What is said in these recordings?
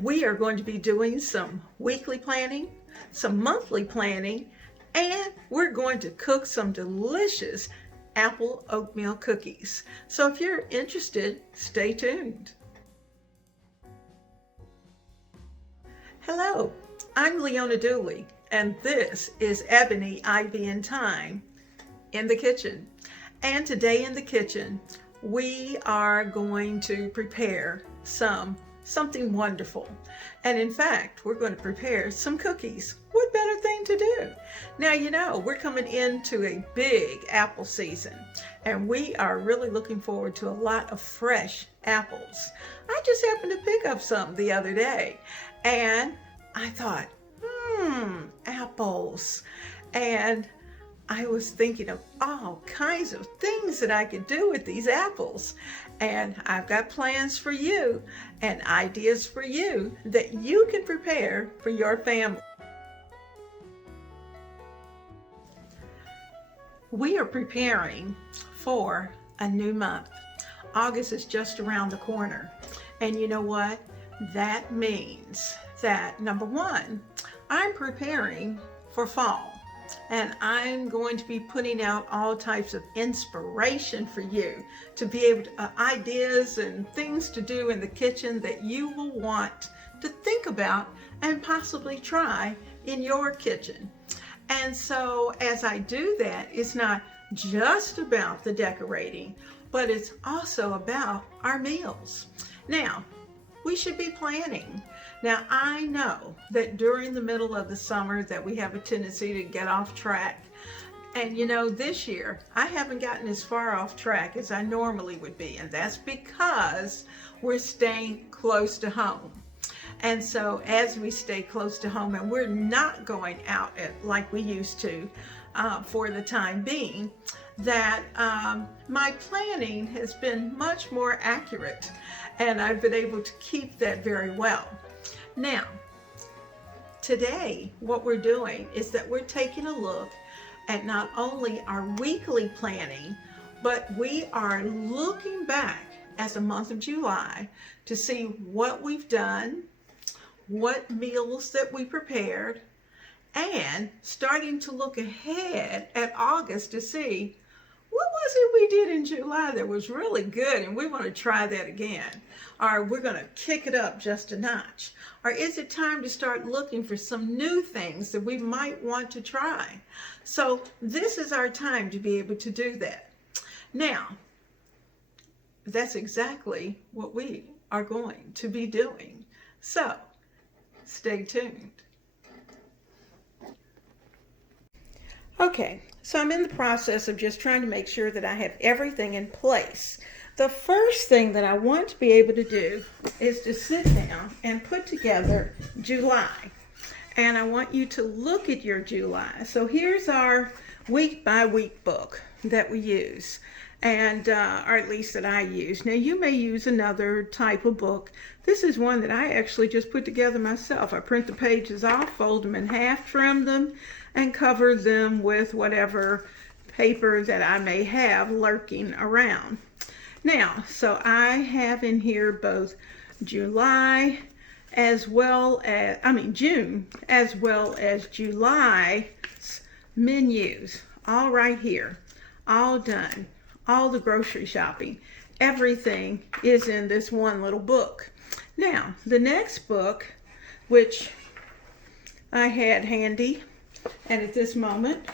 we are going to be doing some weekly planning, some monthly planning, and we're going to cook some delicious apple oatmeal cookies. So if you're interested, stay tuned. Hello, I'm Leona Dooley, and this is Ebony, Ivy, and Thyme in the kitchen. And today in the kitchen, we are going to prepare something wonderful. And in fact, we're going to prepare some cookies. What better thing to do? Now, you know, we're coming into a big apple season, and we are really looking forward to a lot of fresh apples. I just happened to pick up some the other day, and I thought, apples. And I was thinking of all kinds of things that I could do with these apples. And I've got plans for you and ideas for you that you can prepare for your family. We are preparing for a new month. August is just around the corner. And you know what? That means that, number one, I'm preparing for fall. And I'm going to be putting out all types of inspiration for you to be able to, ideas and things to do in the kitchen that you will want to think about and possibly try in your kitchen. And so as I do that, it's not just about the decorating, but it's also about our meals. Now, we should be planning. Now, I know that during the middle of the summer that we have a tendency to get off track. And you know, this year, I haven't gotten as far off track as I normally would be. And that's because we're staying close to home. And so as we stay close to home and we're not going out like we used to for the time being, that my planning has been much more accurate. And I've been able to keep that very well. Now, today, what we're doing is that we're taking a look at not only our weekly planning, but we are looking back as the month of July to see what we've done, what meals that we prepared, and starting to look ahead at August to see what was it we did in July that was really good and we want to try that again? Or we're going to kick it up just a notch? Or is it time to start looking for some new things that we might want to try? So this is our time to be able to do that. Now, that's exactly what we are going to be doing. So stay tuned. Okay, so I'm in the process of just trying to make sure that I have everything in place. The first thing that I want to be able to do is to sit down and put together July. And I want you to look at your July. So here's our week by week book that we use, and or at least that I use. Now you may use another type of book. This is one that I actually just put together myself. I print the pages off, fold them in half, trim them, and cover them with whatever paper that I may have lurking around. Now, so I have in here both July as well as, June, as well as July's menus, all right here, all done, all the grocery shopping, everything is in this one little book. Now, the next book, which I had handy, and at this moment,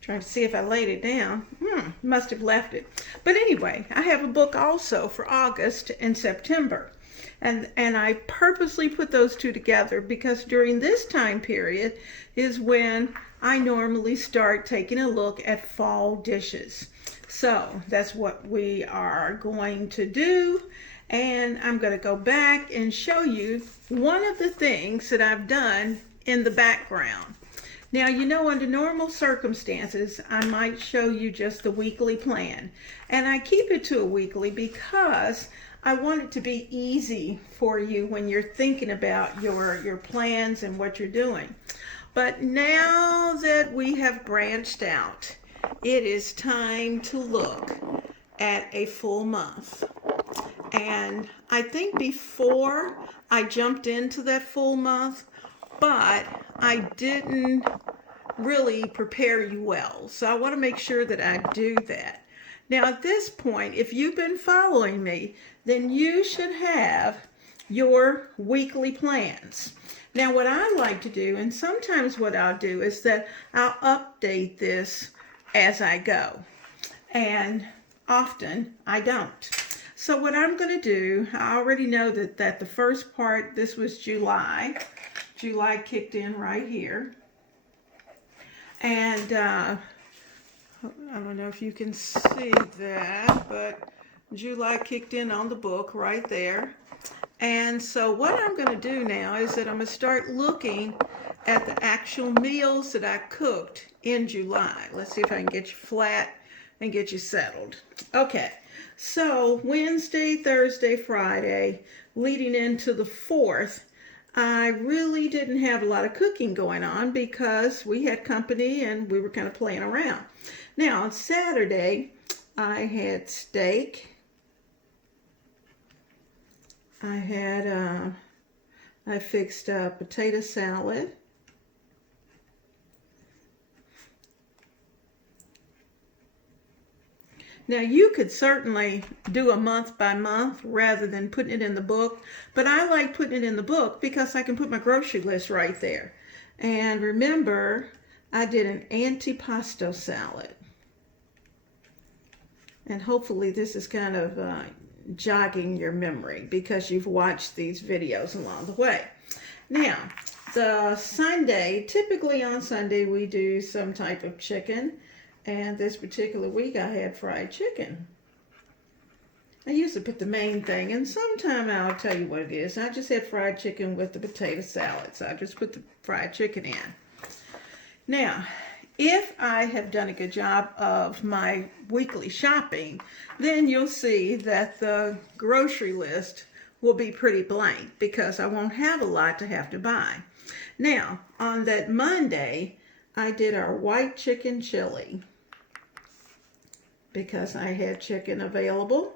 trying to see if I laid it down. Must have left it. But anyway, I have a book also for August and September. And I purposely put those two together because during this time period is when I normally start taking a look at fall dishes. So that's what we are going to do. And I'm going to go back and show you one of the things that I've done in the background. Now, you know, under normal circumstances, I might show you just the weekly plan. And I keep it to a weekly because I want it to be easy for you when you're thinking about your plans and what you're doing. But now that we have branched out, it is time to look at a full month. And I think before I jumped into that full month, but I didn't really prepare you well. So I want to make sure that I do that. Now at this point, if you've been following me, then you should have your weekly plans. Now what I like to do, and sometimes what I'll do, is that I'll update this as I go. And often I don't. So what I'm going to do, I already know that the first part, this was July. July kicked in right here. And I don't know if you can see that, but July kicked in on the book right there. And so what I'm going to do now is that I'm going to start looking at the actual meals that I cooked in July. Let's see if I can get you flat and get you settled. Okay, so Wednesday, Thursday, Friday, leading into the 4th, I really didn't have a lot of cooking going on because we had company and we were kind of playing around. Now on Saturday, I had steak. I fixed a potato salad. Now you could certainly do a month by month rather than putting it in the book, but I like putting it in the book because I can put my grocery list right there. And remember, I did an antipasto salad. And hopefully this is kind of jogging your memory because you've watched these videos along the way. Now, the Sunday, typically on Sunday we do some type of chicken. And this particular week I had fried chicken. I usually put the main thing, and sometime I'll tell you what it is. I just had fried chicken with the potato salad, so I just put the fried chicken in. Now, if I have done a good job of my weekly shopping, then you'll see that the grocery list will be pretty blank because I won't have a lot to have to buy. Now, on that Monday, I did our white chicken chili because I had chicken available.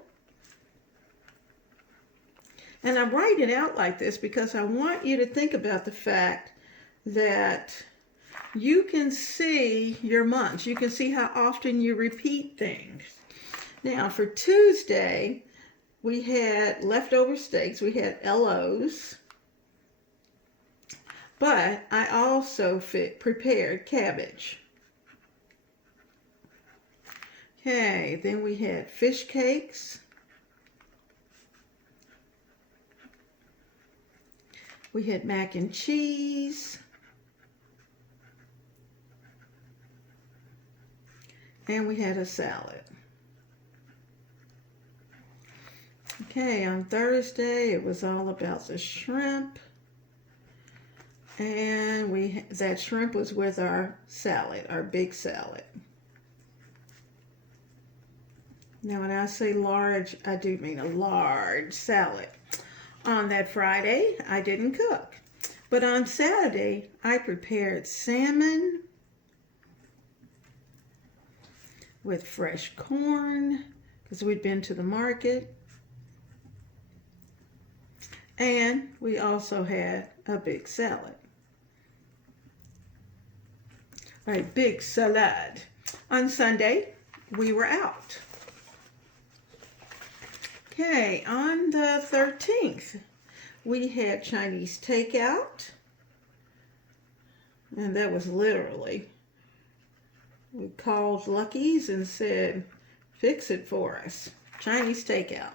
And I'm writing it out like this because I want you to think about the fact that you can see your months. You can see how often you repeat things. Now for Tuesday, we had leftover steaks. We had LOs. But I also prepared cabbage. Okay, then we had fish cakes. We had mac and cheese. And we had a salad. Okay, on Thursday, it was all about the shrimp. And that shrimp was with our salad, our big salad. Now, when I say large, I do mean a large salad. On that Friday, I didn't cook. But on Saturday, I prepared salmon with fresh corn, because we'd been to the market. And we also had a big salad. All right, big salad. On Sunday, we were out. Okay, on the 13th, we had Chinese takeout. And that was literally, we called Lucky's and said, fix it for us. Chinese takeout.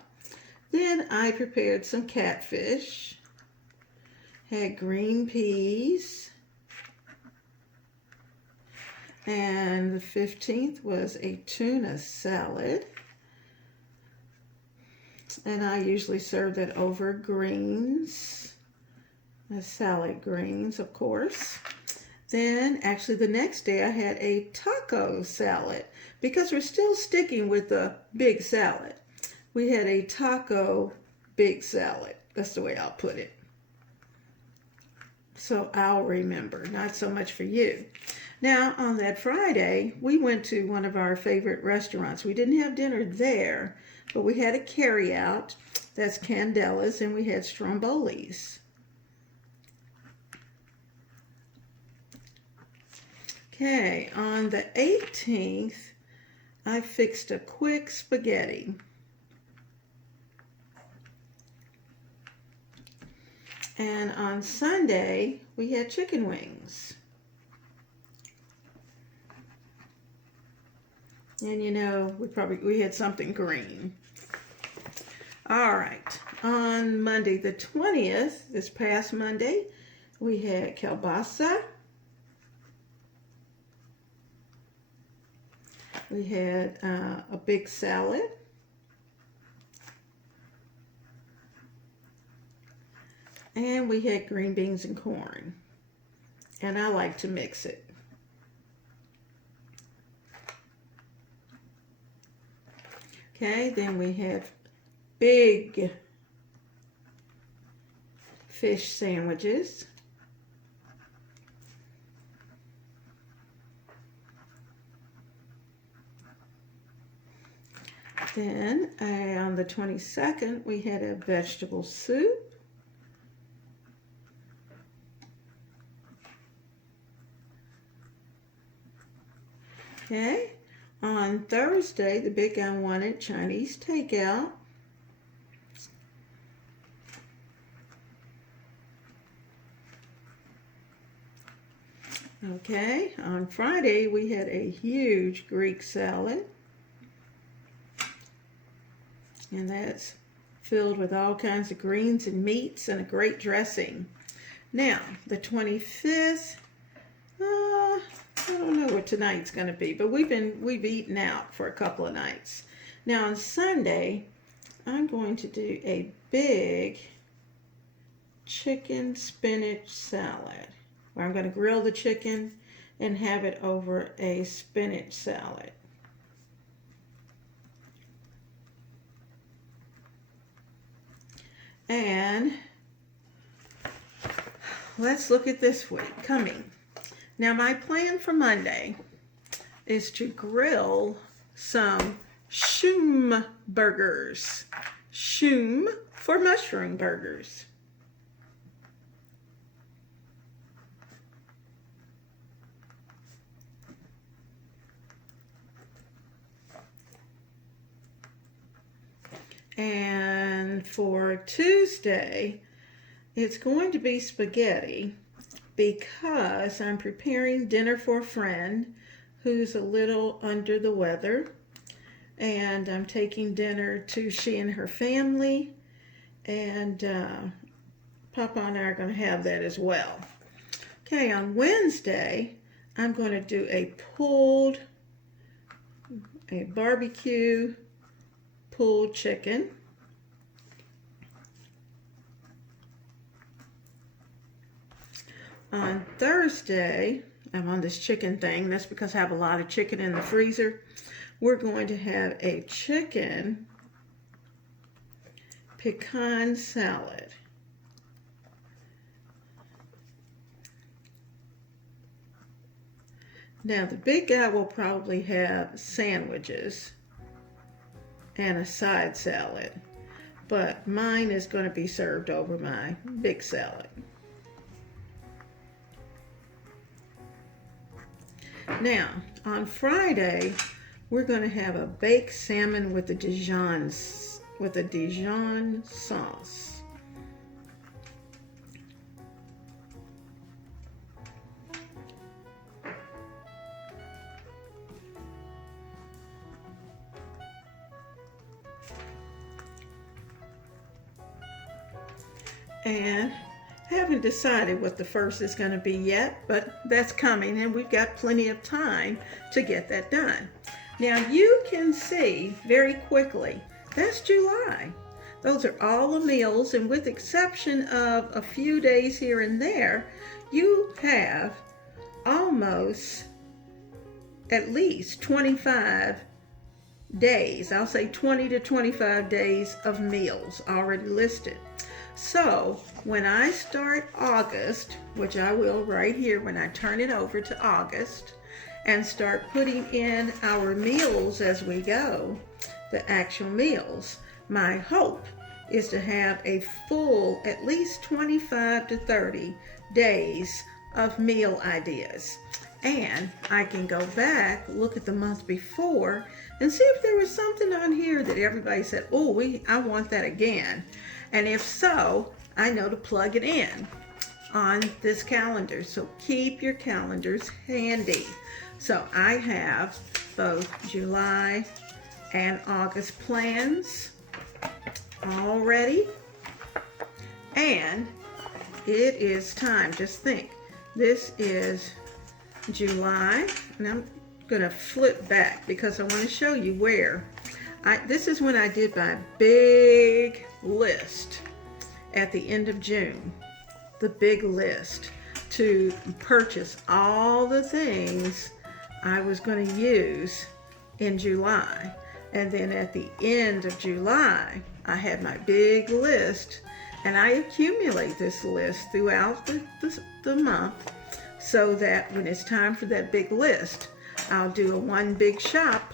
Then I prepared some catfish. Had green peas. And the 15th was a tuna salad. And I usually serve that over greens. Salad greens, of course. Then, actually the next day I had a taco salad because we're still sticking with the big salad. We had a taco big salad. That's the way I'll put it. So I'll remember, not so much for you. Now, on that Friday, we went to one of our favorite restaurants. We didn't have dinner there, but we had a carry-out, That's candelas, and we had strombolis. Okay, on the 18th, I fixed a quick spaghetti. And on Sunday, we had chicken wings. And you know, we had something green. All right, on Monday the 20th, this past Monday, we had kielbasa. We had a big salad. And we had green beans and corn. And I like to mix it. Okay, then we have big fish sandwiches. Then on the 22nd, we had a vegetable soup. Okay, on Thursday, the big guy wanted Chinese takeout. Okay, on Friday, we had a huge Greek salad. And that's filled with all kinds of greens and meats and a great dressing. Now, the 25th, I don't know what tonight's going to be, but we've eaten out for a couple of nights. Now on Sunday, I'm going to do a big chicken spinach salad, where I'm going to grill the chicken and have it over a spinach salad. And let's look at this week coming. Now my plan for Monday is to grill some shoom burgers. Shoom for mushroom burgers. And for Tuesday, it's going to be spaghetti because I'm preparing dinner for a friend who's a little under the weather. And I'm taking dinner to she and her family. And Papa and I are going to have that as well. Okay, on Wednesday, I'm going to do a barbecue pulled chicken. On Thursday, I'm on this chicken thing. That's because I have a lot of chicken in the freezer. We're going to have a chicken pecan salad. Now, the big guy will probably have sandwiches and a side salad, but mine is going to be served over my big salad. Now, on Friday, we're going to have a baked salmon with a Dijon sauce. And I haven't decided what the first is going to be yet, but that's coming and we've got plenty of time to get that done. Now you can see very quickly, that's July. Those are all the meals, and with exception of a few days here and there, you have almost at least 25 days. I'll say 20 to 25 days of meals already listed. So when I start August, which I will right here when I turn it over to August, and start putting in our meals as we go, the actual meals, my hope is to have a full at least 25 to 30 days of meal ideas. And I can go back, look at the month before, and see if there was something on here that everybody said, oh, I want that again. And if so, I know to plug it in on this calendar. So keep your calendars handy. So I have both July and August plans all ready. And it is time. Just think, this is July, and I'm gonna flip back because I want to show you where this is when I did my big list at the end of June, the big list to purchase all the things I was going to use in July. And then at the end of July, I had my big list, and I accumulate this list throughout the month, so that when it's time for that big list, I'll do a one big shop,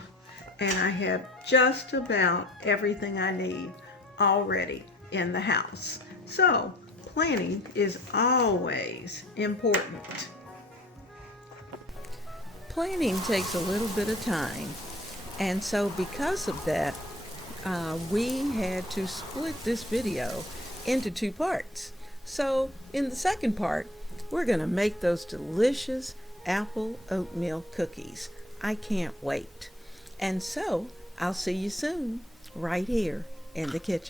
and I have just about everything I need already in the house. So planning is always important. Planning takes a little bit of time, and so because of that, we had to split this video into two parts. So in the second part, we're going to make those delicious apple oatmeal cookies. I can't wait. And so I'll see you soon right here in the kitchen.